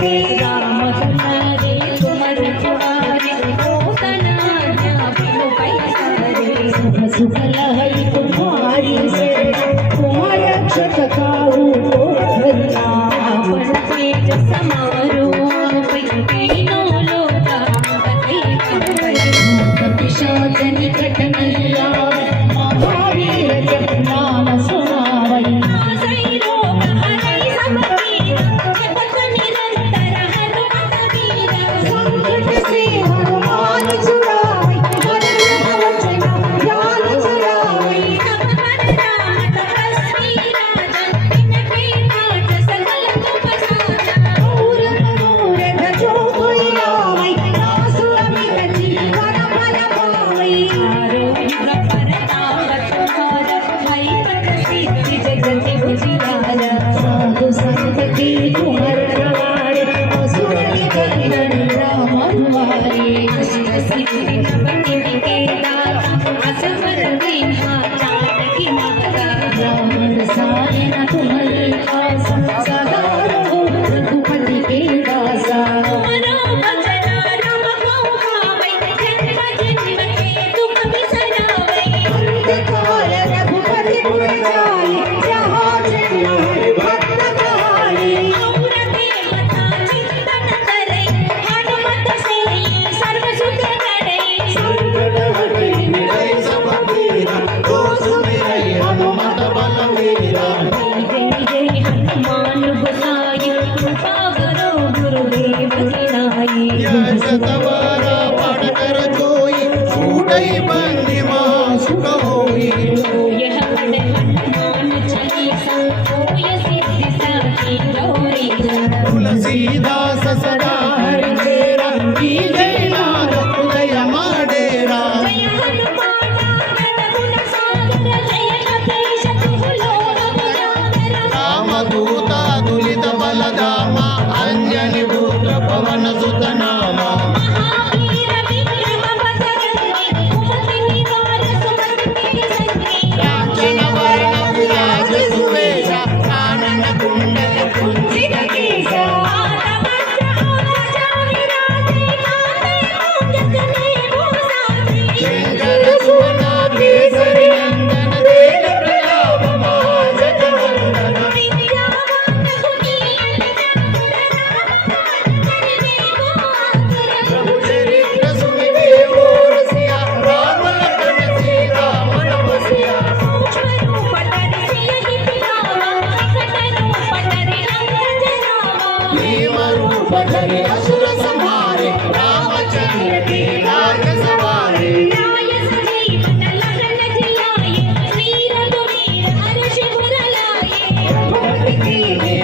I got a Ram Ram Ram Good night. Bye. be, be.